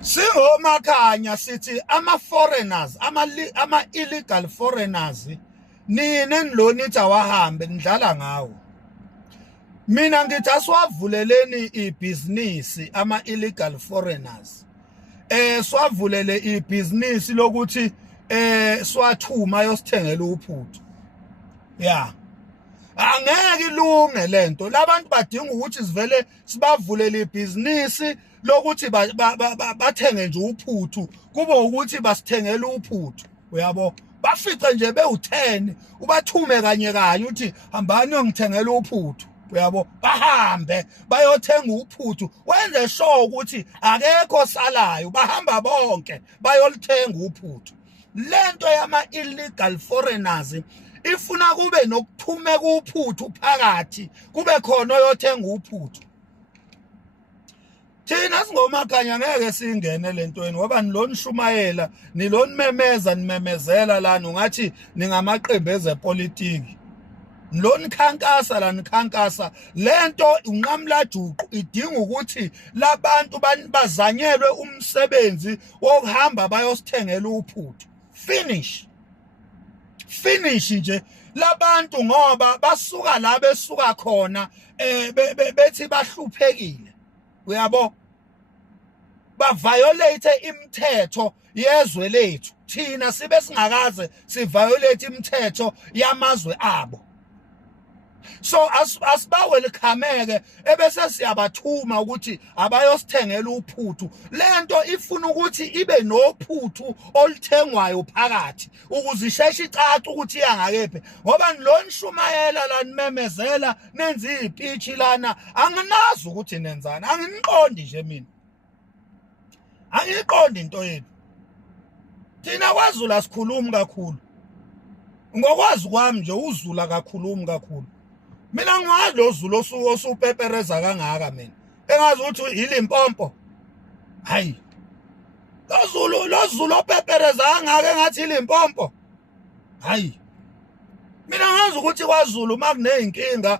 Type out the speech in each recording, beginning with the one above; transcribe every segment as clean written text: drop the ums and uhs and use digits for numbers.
Singomakhanya sithi ama-foreigners, ama-illegal foreigners, nina enilonithi awahambe nidlala ngawo. Mina ngithi asiwavuleleni ibhizinisi ama-illegal foreigners. Siwavulele ibhizinisi lokuthi siwathuma yosithengela uphuthu. Yeah. Angeke ilunge lento. Labantu badinga ukuthi sivele sibavulele ibhizinisi lokuthi bathenge nje uphuthu kube ukuthi basithengele uphuthu. Uyabo? Bafice nje be-10 ubathume kanye kanye uthi hambani uyongithengela uphuthu. Uyabo? Bahambe bayothenga uphuthu wenze sure ukuthi akekho salayo bahamba bonke bayolithenga uphuthu. Lento yama-illegal foreigners ifuna kube nokuthumeka uphuthu phakathi kube khona oyothenga uphuthu. Thina singomakhanya ngeke singene lentweni ngoba nilonishumayela nilonimemeza nimemezela lana ungathi ningamaqembu ezepolitiki. Nilonikhankasa la nikhankasa lento unqamlajuqu idinga ukuthi labantu bazanyelwe umsebenzi wokuhamba bayosithengela uphuthu. Finish nje labantu ngoba basuka la besuka khona bethi bahluphekile. Uyabo? Baviolate imithetho yezwe lethu. Thina sibe singakaze siviolate imithetho yamazwe abo. So asibawelchameke ebese siyabathuma ukuthi abayosithengela uphuthu. Lento ifuna ukuthi ibe nophuthu olithengwayo phakathi ukuze isheshe icace ukuthi iyangakephi ngoba nilonishumayela la nimemezela nenza izipitch lana anginazi ukuthi nenzani anginiqondi nje mina. Angiqondi into yenu. Thina kwaZulu asikhulumi kakhulu. Ngokwazi kwami nje uZulu akakhulumi kakhulu. Mina ngwazi lo Zulu osupepereza kangaka mina. Engazi ukuthi iLimpopo. Hayi. Lo Zulu opepereza kangaka engathi iLimpopo. Hayi. Mina ngazi ukuthi kwaZulu makuneyinkinga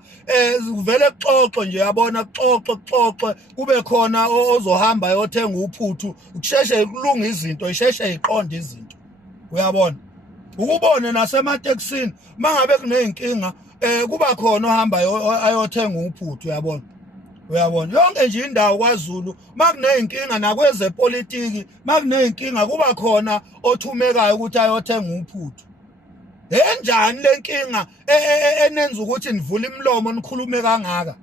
kuvele kuxoxwe nje yabona kuxoxe kube khona ozohamba yothenga uphuthu ukusheshe kulunga izinto isheshe iqonde izinto. Uyabona? Ukubone nasemateksini mangabe kuneyinkinga kuba khona ohamba ayothenga uphuthu uyabona. Yonke nje indawo kwaZulu makuneyinkinga nakwezepolitiki makuneyinkinga kuba khona othumekayo ukuthi ayothenga uphuthu. Enjani lenkinga enenza ukuthi nivule imlomo nikhulume kangaka?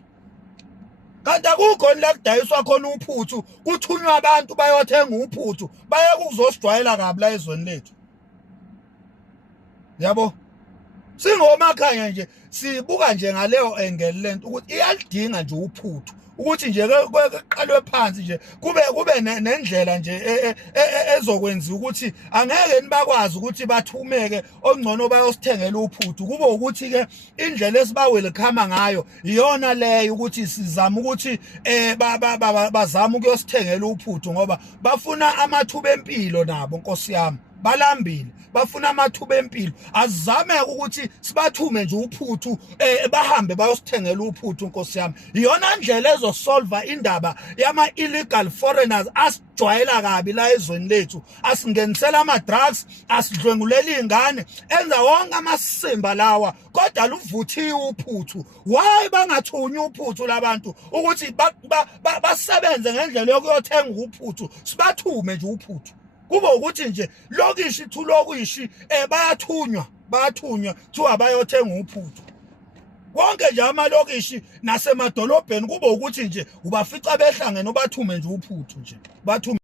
Kanti akukho la kudayiswa khona uphuthu kuthunywa abantu bayothenga uphuthu baye kuzosidwayela kabi la ezweni lethu. Yabo? Singomakhanya nje sibuka nje ngaleyo angle lento ukuthi iyalidinga nje uphuthu ukuthi nje kuqalwe phansi nje kube nendlela nje ezokwenza ukuthi angeke nibakwazi ukuthi bathumeke ongcono bayosithengela uphuthu kube ukuthi ke indlela esibawelcome ngayo iyona leyo ukuthi sizama ukuthi bazama ukuyosithengela uphuthu ngoba bafuna amathuba empilo nabo Nkosi yami. Balambile bafuna amathuba empilo azame ukuthi sibathume nje uphuthu bahambe bayosithengela uphuthu Nkosi yami. Iyona ndlela ezosolva indaba yama illegal foreigners asijwayela kabi la ezweni lethu asingenisela ama drugs asidlwengulela izingane enza wonke amasimba lawa kodwa luvuthiwe uphuthu. Why bangathunywa uphuthu labantu ukuthi basebenze ngendlela yokuyothenga uphuthu sibathume nje uphuthu kube ukuthi nje lokishi thu lokishi bayathunywa thiwa bayothenga uphuthu. Wonke nje amalokishi nasemadolobheni kube ukuthi nje ubafica behlangene ubathume nje uphuthu nje bathume